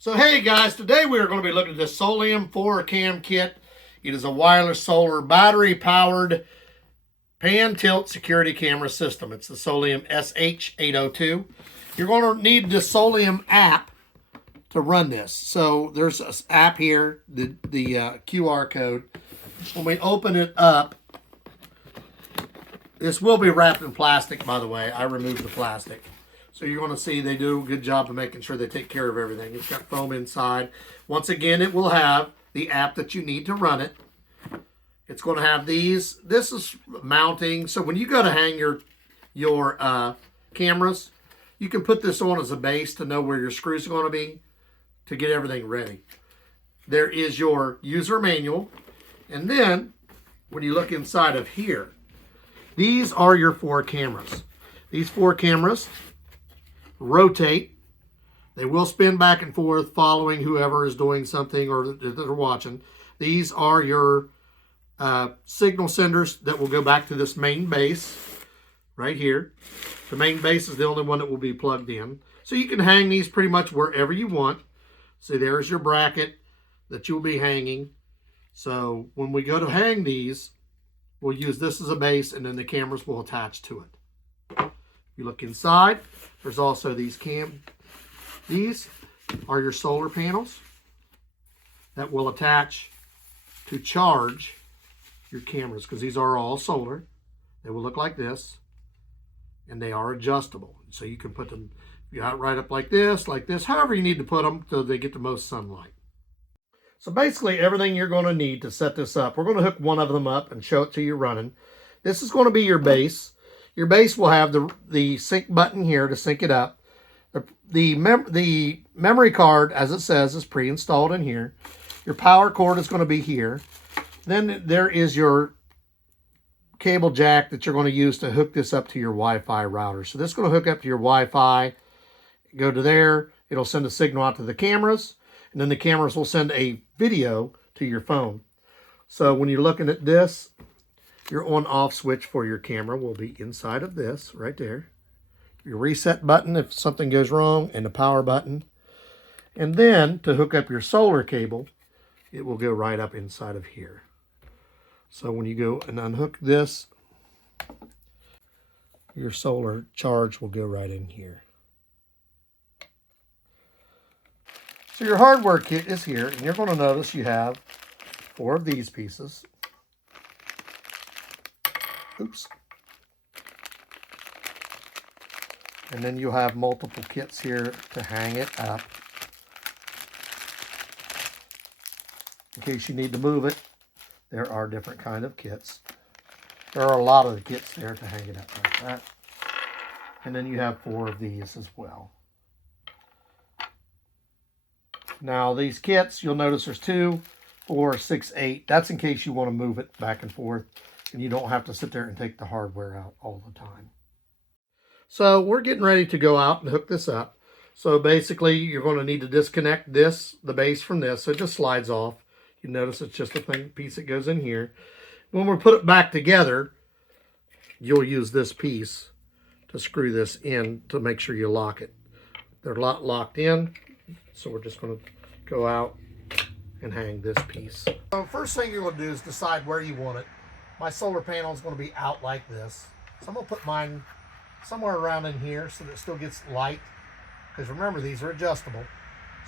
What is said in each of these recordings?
So hey guys, today we are going to be looking at this SOLIOM 4-cam kit. It is a wireless solar battery powered pan tilt security camera system. It's the SOLIOM SH802. You're going to need the SOLIOM app to run this. So there's an app here, the QR code. When we open it up, this will be wrapped in plastic, by the way. I removed the plastic. So you're going to see they do a good job of making sure they take care of everything. It's got foam inside. Once again, it will have the app that you need to run it. It's going to have these. This is mounting. So when you go to hang your cameras, you can put this on as a base to know where your screws are going to be to get everything ready. There is your user manual. And then when you look inside of here, these are your 4 cameras. These 4 cameras rotate. They will spin back and forth following whoever is doing something or that they're watching. These are your signal senders that will go back to this main base right here. The main base is the only one that will be plugged in. So you can hang these pretty much wherever you want. See, there's your bracket that you'll be hanging. So when we go to hang these, we'll use this as a base and then the cameras will attach to it. You look inside, there's also these These are your solar panels that will attach to charge your cameras, because these are all solar. They will look like this, and they are adjustable. So you can put them right up like this, however you need to put them so they get the most sunlight. So basically everything you're going to need to set this up, we're going to hook one of them up and show it to you running. This is going to be your base. Your base will have the sync button here to sync it up. The memory card, as it says, is pre-installed in here. Your power cord is going to be here. Then there is your cable jack that you're going to use to hook this up to your Wi-Fi router. So this is going to hook up to your Wi-Fi, go to there. It'll send a signal out to the cameras, and then the cameras will send a video to your phone. So when you're looking at this, your on-off switch for your camera will be inside of this right there. Your reset button if something goes wrong, and the power button. And then to hook up your solar cable, it will go right up inside of here. So when you go and unhook this, your solar charge will go right in here. So your hardware kit is here, and you're going to notice you have 4 of these pieces. Oops. And then you'll have multiple kits here to hang it up. In case you need to move it, there are different kind of kits. There are a lot of the kits there to hang it up like that. And then you have 4 of these as well. Now these kits, you'll notice there's 2, 4, 6, 8. That's in case you want to move it back and forth and you don't have to sit there and take the hardware out all the time. So we're getting ready to go out and hook this up. So basically you're going to need to disconnect the base from this. So it just slides off. You notice it's just a piece that goes in here. When we put it back together, you'll use this piece to screw this in to make sure you lock it. They're locked in. So we're just going to go out and hang this piece. So first thing you're going to do is decide where you want it. My solar panel is going to be out like this. So I'm going to put mine somewhere around in here so that it still gets light. Because remember, these are adjustable.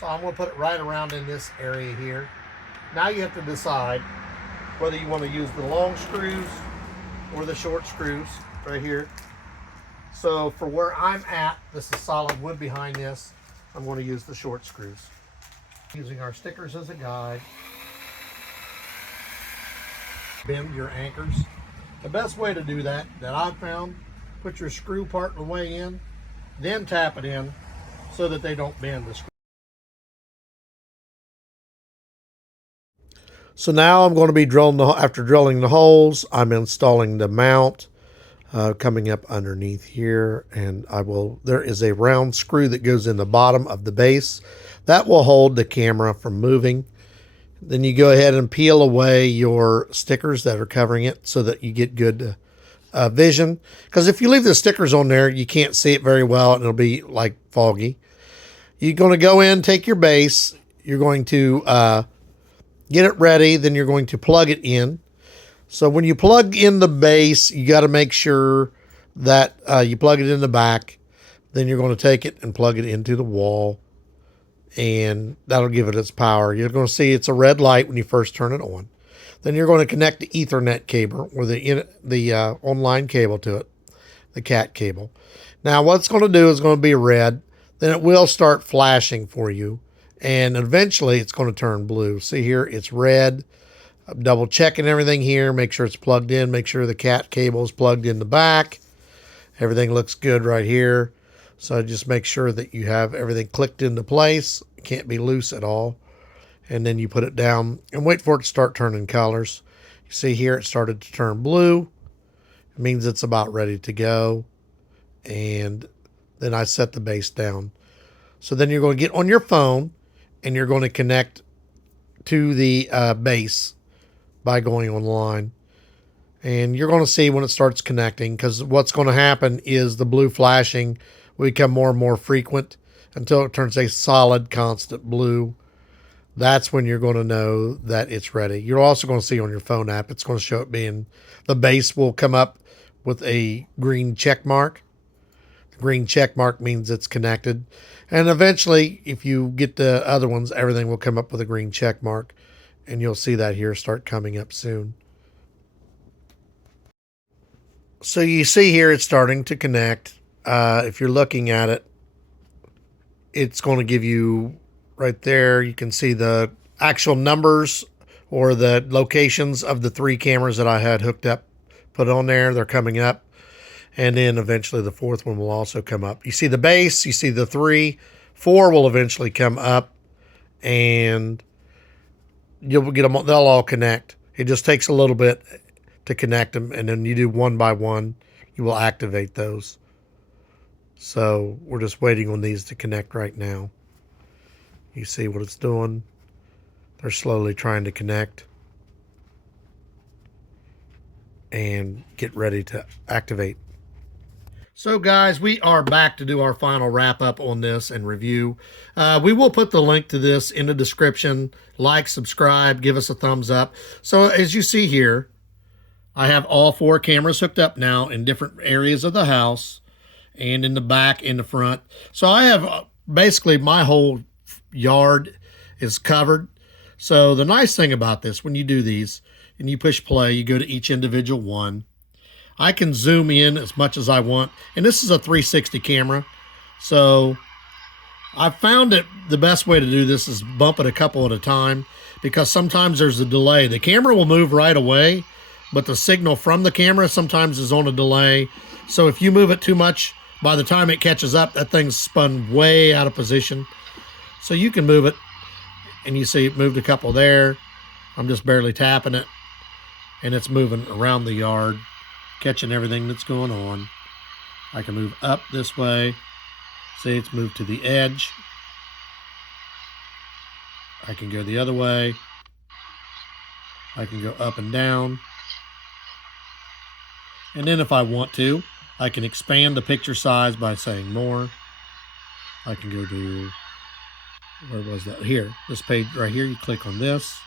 So I'm going to put it right around in this area here. Now you have to decide whether you want to use the long screws or the short screws right here. So for where I'm at, this is solid wood behind this. I'm going to use the short screws. Using our stickers as a guide. Bend your anchors. The best way to do that I've found, put your screw part the way in, then tap it in so that they don't bend the screw. So now I'm going to be after drilling the holes, I'm installing the mount coming up underneath here, and there is a round screw that goes in the bottom of the base that will hold the camera from moving. Then you go ahead and peel away your stickers that are covering it so that you get good vision. Because if you leave the stickers on there, you can't see it very well and it'll be like foggy. You're going to go in, take your base. You're going to get it ready. Then you're going to plug it in. So when you plug in the base, you got to make sure that you plug it in the back. Then you're going to take it and plug it into the wall. And that'll give it its power. You're going to see it's a red light when you first turn it on. Then you're going to connect the Ethernet cable or the online cable to it, the CAT cable. Now what it's going to do is going to be red. Then it will start flashing for you. And eventually it's going to turn blue. See here, it's red. I'm double checking everything here. Make sure it's plugged in. Make sure the CAT cable is plugged in the back. Everything looks good right here. So just make sure that you have everything clicked into place. It can't be loose at all. And then you put it down and wait for it to start turning colors. You see here it started to turn blue. It means it's about ready to go. And then I set the base down. So then you're going to get on your phone and you're going to connect to the base by going online. And you're going to see when it starts connecting, because what's going to happen is the blue flashing will become more and more frequent until it turns a solid, constant blue. That's when you're going to know that it's ready. You're also going to see on your phone app, it's going to show it being, the base will come up with a green check mark. The green check mark means it's connected. And eventually, if you get the other ones, everything will come up with a green check mark. And you'll see that here start coming up soon. So you see here it's starting to connect. If you're looking at it, it's going to give you right there. You can see the actual numbers or the locations of the 3 cameras that I had hooked up, put on there. They're coming up. And then eventually the 4th one will also come up. You see the base, you see the 3, 4 will eventually come up, and you'll get them, they'll all connect. It just takes a little bit to connect them, and then you do one by one, you will activate those. So we're just waiting on these to connect right now. You see what it's doing. They're slowly trying to connect and get ready to activate. So guys, we are back to do our final wrap up on this and review. We will put the link to this in the description. Like, subscribe, give us a thumbs up. So as you see here, I have all 4 cameras hooked up now in different areas of the house and in the back, in the front. So I have basically my whole yard is covered. So the nice thing about this, when you do these and you push play, you go to each individual one. I can zoom in as much as I want. And this is a 360 camera. So I found that the best way to do this is bump it a couple at a time, because sometimes there's a delay. The camera will move right away, but the signal from the camera sometimes is on a delay. So if you move it too much, by the time it catches up, that thing's spun way out of position. So you can move it, and you see it moved a couple there. I'm just barely tapping it, and it's moving around the yard, catching everything that's going on. I can move up this way. See, it's moved to the edge. I can go the other way. I can go up and down. And then if I want to, I can expand the picture size by saying more. I can go to, where was that? Here, this page right here. You click on this.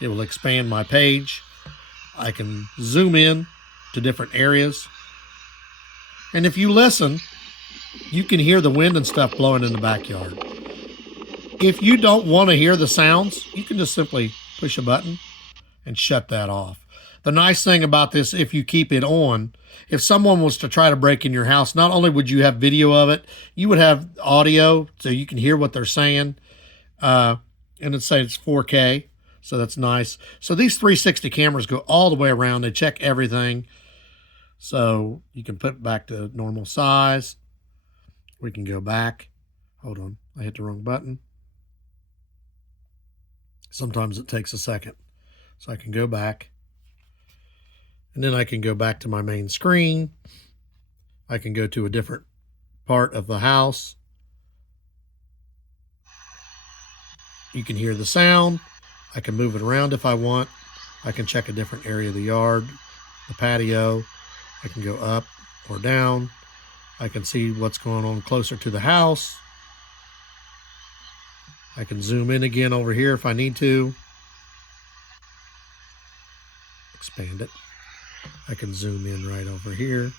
It will expand my page. I can zoom in to different areas. And if you listen, you can hear the wind and stuff blowing in the backyard. If you don't want to hear the sounds, you can just simply push a button and shut that off. The nice thing about this, if you keep it on, if someone was to try to break in your house, not only would you have video of it, you would have audio so you can hear what they're saying. And it's saying it's 4K, so that's nice. So these 360 cameras go all the way around. They check everything. So you can put it back to normal size. We can go back. Hold on, I hit the wrong button. Sometimes it takes a second. So I can go back. And then I can go back to my main screen. I can go to a different part of the house. You can hear the sound. I can move it around if I want. I can check a different area of the yard, the patio. I can go up or down. I can see what's going on closer to the house. I can zoom in again over here if I need to. Expand it. I can zoom in right over here.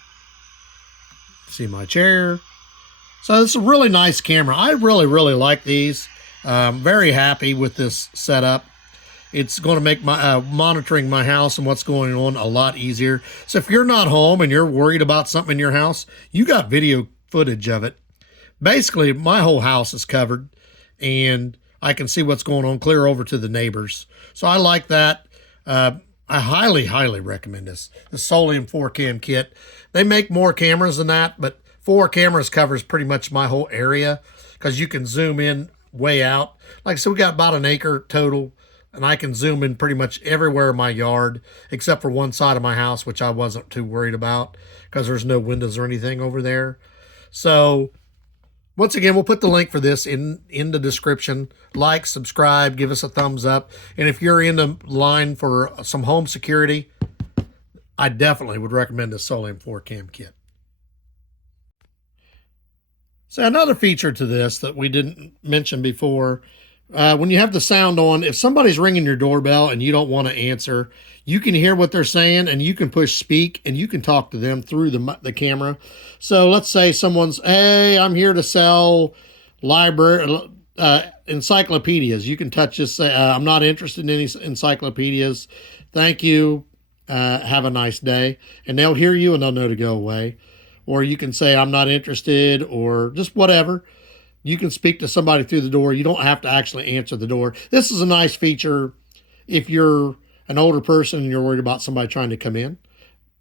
See my chair. So it's a really nice camera. I really like these. Very happy with this setup. It's going to make my monitoring my house and what's going on a lot easier. So if you're not home and you're worried about something in your house, you got video footage of it. Basically, my whole house is covered, and I can see what's going on clear over to the neighbors. So I like that. I highly recommend this. The SOLIOM 4-cam kit. They make more cameras than that, but 4 cameras covers pretty much my whole area because you can zoom in way out. Like I said, we got about an acre total, and I can zoom in pretty much everywhere in my yard except for one side of my house, which I wasn't too worried about because there's no windows or anything over there. So once again, we'll put the link for this in the description. Like, subscribe, give us a thumbs up. And if you're in the line for some home security, I definitely would recommend the SOLIOM 4-cam kit. So another feature to this that we didn't mention before, when you have the sound on, if somebody's ringing your doorbell and you don't want to answer, you can hear what they're saying and you can push speak and you can talk to them through the camera. So let's say someone's, hey, I'm here to sell encyclopedias. You can touch this, say, I'm not interested in any encyclopedias. Thank you. Have a nice day. And they'll hear you and they'll know to go away. Or you can say, I'm not interested, or just whatever. You can speak to somebody through the door. You don't have to actually answer the door. This is a nice feature if you're an older person and you're worried about somebody trying to come in.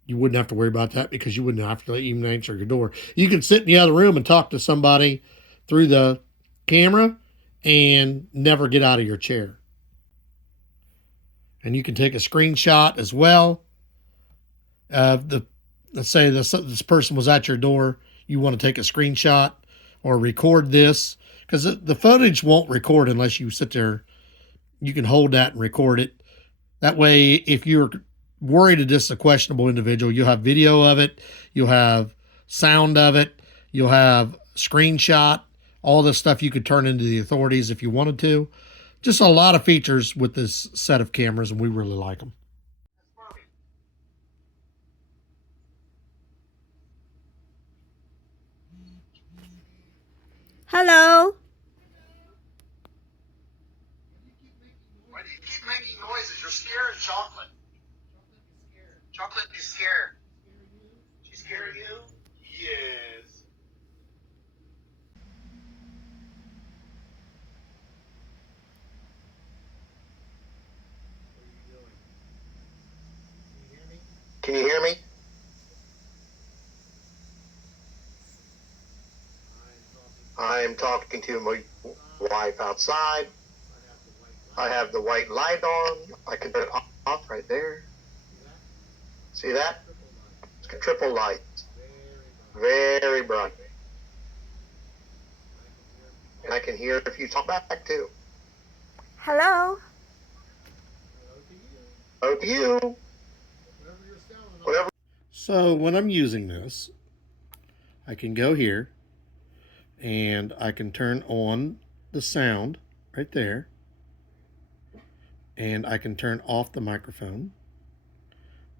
You wouldn't have to worry about that because you wouldn't have to even answer your door. You can sit in the other room and talk to somebody through the camera and never get out of your chair. And you can take a screenshot as well. Let's say this person was at your door. You want to take a screenshot or record this, because the footage won't record unless you sit there. You can hold that and record it. That way, if you're worried that this is a questionable individual, you'll have video of it, you'll have sound of it, you'll have screenshot, all this stuff you could turn into the authorities if you wanted to. Just a lot of features with this set of cameras, and we really like them. Hello? Why do you keep making noises? You're scaring Chocolate. Chocolate is scared. She's scaring you? Yes. Can you hear me? I'm talking to my wife outside. I have the white light on. I can turn it off right there. See that? It's a triple light. Very bright. And I can hear if you talk back too. Hello? Hello to you. Whatever. So when I'm using this, I can go here and I can turn on the sound right there. And I can turn off the microphone.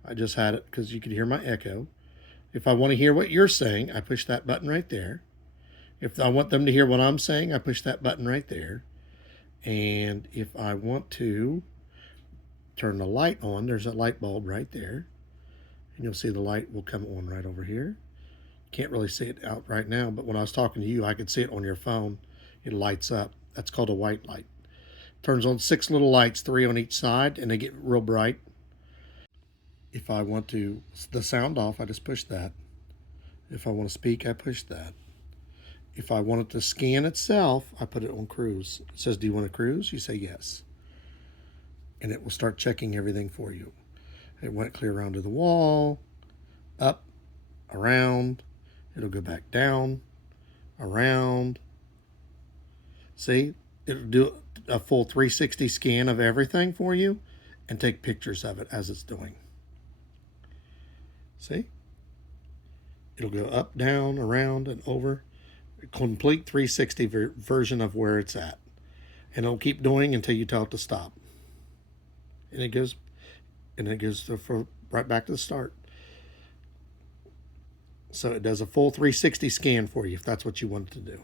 I just had it because you could hear my echo. If I want to hear what you're saying, I push that button right there. If I want them to hear what I'm saying, I push that button right there. And if I want to turn the light on, there's a light bulb right there. And you'll see the light will come on right over here. Can't really see it out right now, but when I was talking to you, I could see it on your phone. It lights up. That's called a white light. Turns on 6 little lights, 3 on each side, and they get real bright. If I want the sound off, I just push that. If I want to speak, I push that. If I want it to scan itself, I put it on cruise. It says, do you want to cruise? You say yes. And it will start checking everything for you. It went clear around to the wall, up, around. It'll go back down, around. See, it'll do a full 360 scan of everything for you and take pictures of it as it's doing. See? It'll go up, down, around, and over. A complete 360 version of where it's at. and it'll keep doing until you tell it to stop. And it goes right back to the start. So it does a full 360 scan for you if that's what you want it to do.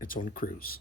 It's on cruise.